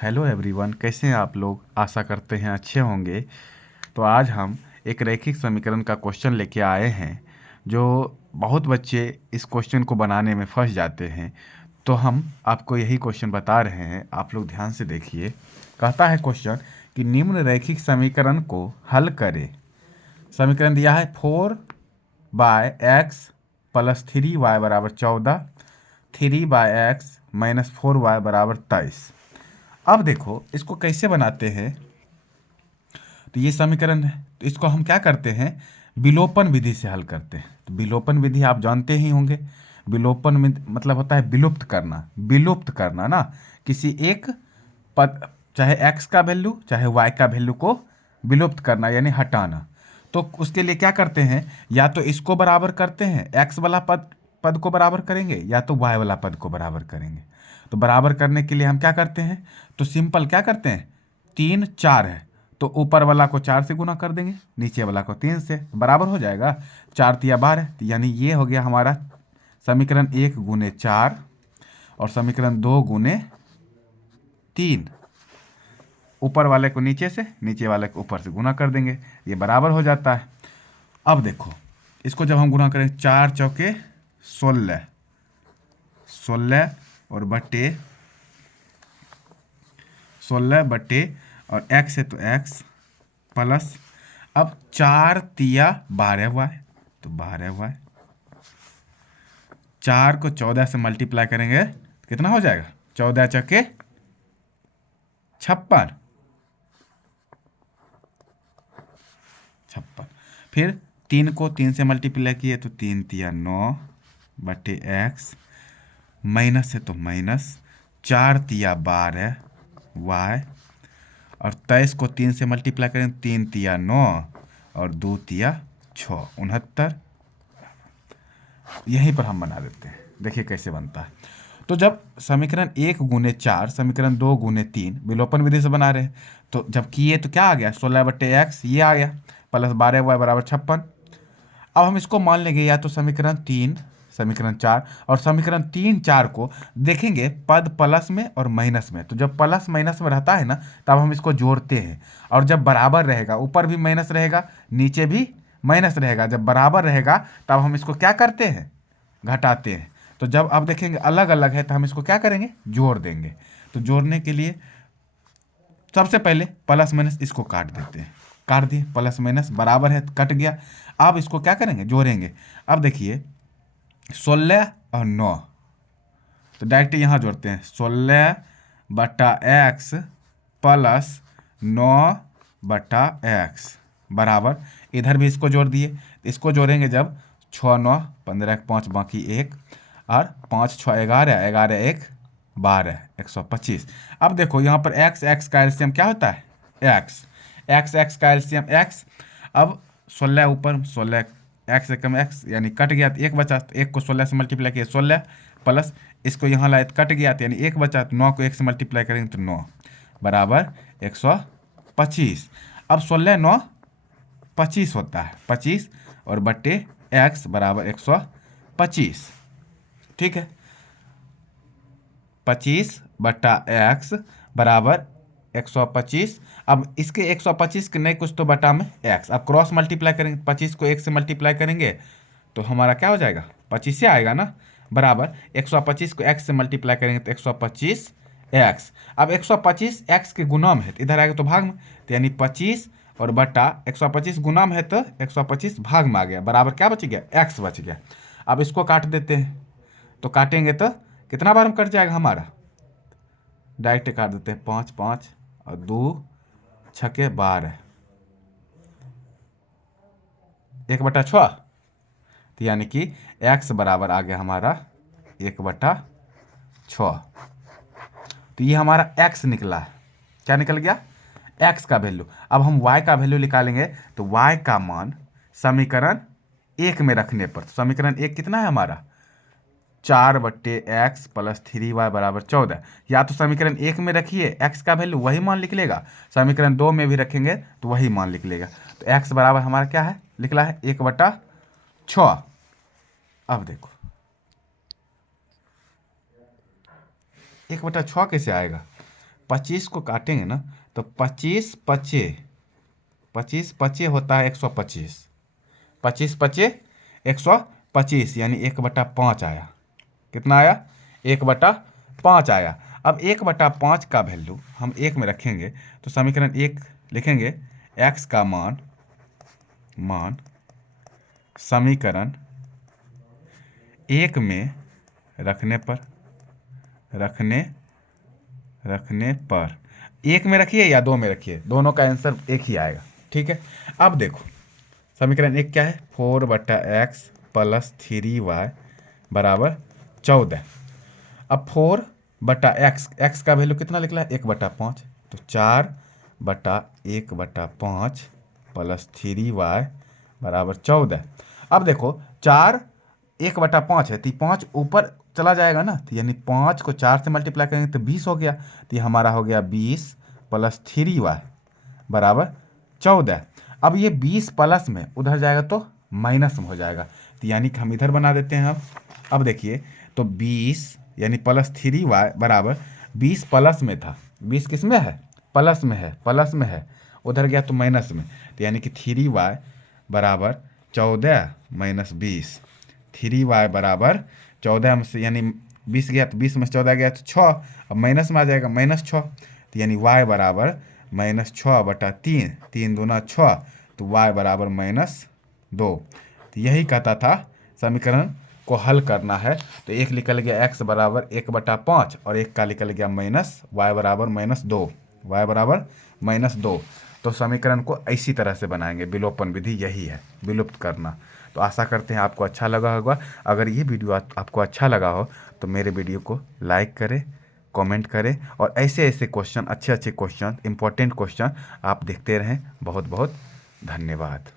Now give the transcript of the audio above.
Hello everyone, कैसे हैं आप लोग। आशा करते हैं अच्छे होंगे। तो आज हम एक रैखिक समीकरण का क्वेश्चन लेके आए हैं जो बहुत बच्चे इस क्वेश्चन को बनाने में फंस जाते हैं। तो हम आपको यही क्वेश्चन बता रहे हैं, आप लोग ध्यान से देखिए। कहता है क्वेश्चन कि निम्न रैखिक समीकरण को हल करें। समीकरण दिया है 4/x + 3y = 14, 3/x - 4y = 23। अब देखो इसको कैसे बनाते हैं। तो ये समीकरण है, तो इसको हम क्या करते हैं, विलोपन विधि से हल करते हैं। तो विलोपन विधि आप जानते ही होंगे। विलोपन मतलब होता है विलुप्त करना, विलुप्त करना ना, किसी एक पद, चाहे x का वैल्यू चाहे y का वैल्यू को विलुप्त करना यानी हटाना। तो उसके लिए क्या करते हैं, या तो इसको बराबर करते हैं, x वाला पद पद को बराबर करेंगे, या तो y वाला पद को बराबर करेंगे। तो बराबर करने के लिए हम क्या करते हैं, तो सिंपल क्या करते हैं, 3 4 है तो ऊपर वाला को 4 से गुना कर देंगे, नीचे वाला को 3 से, बराबर हो जाएगा। 4 तिया 12, तो यानी ये हो गया हमारा समीकरण 1 × 4 और समीकरण 2 × 3। ऊपर वाले को नीचे से, नीचे वाले को ऊपर से गुना कर देंगे, ये बराबर हो जाता है। अब देखो इसको जब हम गुना करें, 4 चौके 16, 16 और बटे 16 बटे और x है तो x प्लस, अब 4 तिया 12y तो 12y, 4 को 14 से मल्टीप्लाई करेंगे तो कितना हो जाएगा, 14 चौके 56, 56। फिर 3 को 3 से मल्टीप्लाई किए तो 3 तिया 9 बटे x, माइनस है तो माइनस, 4 तिया 12 y, और 23 को 3 से मल्टीप्लाई करें, 3 तिया 9 और 2 तिया 6, 69। यहीं पर हम बना देते हैं, देखिए कैसे बनता है। तो जब समीकरण 1 × 4 समीकरण 2 × 3 विलोपन विधि से बना रहे हैं, तो जब किए तो क्या आ गया, 16 बटे x ये आ गया, प्लस 12y = 56। अब हम इसको मान लेंगे या तो समीकरण 3 समीकरण 4, और समीकरण 3 4 को देखेंगे पद प्लस में और माइनस में। तो जब प्लस माइनस में रहता है ना, तब हम इसको जोड़ते हैं, और जब बराबर रहेगा, ऊपर भी माइनस रहेगा नीचे भी माइनस रहेगा, जब बराबर रहेगा तब हम इसको क्या करते हैं, घटाते हैं। तो जब आप देखेंगे अलग अलग है तो हम इसको क्या करेंगे, जोड़ देंगे। तो जोड़ने के लिए सबसे पहले प्लस माइनस इसको काट देते हैं, काट दिए, प्लस माइनस बराबर है कट गया। अब इसको क्या करेंगे, जोड़ेंगे। अब देखिए 16 और 9, तो डायरेक्ट यहाँ जोड़ते हैं, 16 बटा x प्लस 9 बटा x बराबर, इधर भी इसको जोड़ दिए। इसको जोड़ेंगे जब 6 9 15 5 बाकी 1, और 5 6 11 11 1 12 125। अब देखो यहाँ पर x का एलसीएम क्या होता है, x का एलसीएम x। अब 16 ऊपर 16, x से कम x यानी कट गया तो 1 बचा, तो 1 को 16 से मल्टीप्लाई किया 16, प्लस इसको यहाँ लाए तो कट गया तो यानी 1 बचा, तो 9 को 1 से मल्टीप्लाई करेंगे तो 9 बराबर 125। अब 16 9 25 होता है, 25 और बटे x बराबर 125। ठीक है, 25 बटा x बराबर 125। अब इसके 125 के नहीं कुछ तो बटा में x, अब क्रॉस मल्टीप्लाई करेंगे, 25 को 1 से मल्टीप्लाई करेंगे तो हमारा क्या हो जाएगा, 25 से आएगा ना, बराबर 125 को x से मल्टीप्लाई करेंगे तो 125 x। अब 125 x के गुना में है तो इधर आएगा तो भाग में, तो यानी 25 और बटा 125 गुना में है तो 125 भाग में आ गया, बराबर क्या बच गया, x बच गया। अब इसको काट देते हैं, तो काटेंगे तो कितना बार में कट जाएगा हमारा, डायरेक्ट काट देते हैं, 5 5 और 2 छके 12, 1/6, तो यानी कि x बराबर आ गया हमारा 1/6। तो ये हमारा x निकला है, क्या निकल गया, x का वैल्यू। अब हम y का वैल्यू निकालेंगे, तो y का मान समीकरण 1 में रखने पर, तो समीकरण 1 कितना है हमारा, 4 बट्टे x प्लस 3y = 14। या तो समीकरण 1 में रखिए x का वैल्यू, वही मान लिख लेगा, समीकरण 2 में भी रखेंगे तो वही मान लिख लेगा। तो x बराबर हमारा क्या है, निकला है 1/6। अब देखो 1/6 कैसे आएगा, 25 को काटेंगे ना तो 25 पचे होता है 125। 25 पचे 125 यानी 1/5 आया। कितना आया? 1/5 आया। अब 1/5 का वैल्यू हम 1 में रखेंगे तो समीकरण 1 लिखेंगे x का मान समीकरण 1 में रखने पर 1 में रखिए या 2 में रखिए, दोनों का आंसर एक ही आएगा। ठीक है, अब देखो समीकरण 1 क्या है? 4/x + 3y = 14। अब 4/x का वैल्यू कितना निकला है? 1/5, तो 4/1/5 + 3y = 14। अब देखो 4 1/5 है तो 5 ऊपर चला जाएगा ना, तो यानी 5 को 4 से मल्टीप्लाई करेंगे तो 20 हो गया। तो ये हमारा हो गया 20 + 3y = 14। अब ये 20 प्लस में उधर जाएगा तो माइनस में हो जाएगा, तो यानी कि हम इधर बना देते हैं। अब देखिए तो 20 यानी +3y = 20 प्लस में था, 20 किस में है? प्लस में है, उधर गया तो माइनस में, तो यानी कि 3y = 14 - 20। 3y = 14 में से यानी 20 गया तो 20 में से 14 गया तो 6, अब माइनस में आ जाएगा -6, तो यानी y = -6/3, 3 दूना 6, तो y = -2। तो यही कहता था समीकरण को हल करना है। तो एक निकल गया x = 1/5 और एक का निकल गया y = -2, y = -2। तो समीकरण को इसी तरह से बनाएंगे, विलोपन विधि यही है, विलुप्त करना। तो आशा करते हैं आपको अच्छा लगा होगा। अगर ये वीडियो आपको अच्छा लगा हो तो मेरे वीडियो को लाइक करें, कमेंट करें और ऐसे क्वेश्चन, अच्छे क्वेश्चन, इंपॉर्टेंट क्वेश्चन आप देखते रहें। बहुत बहुत धन्यवाद।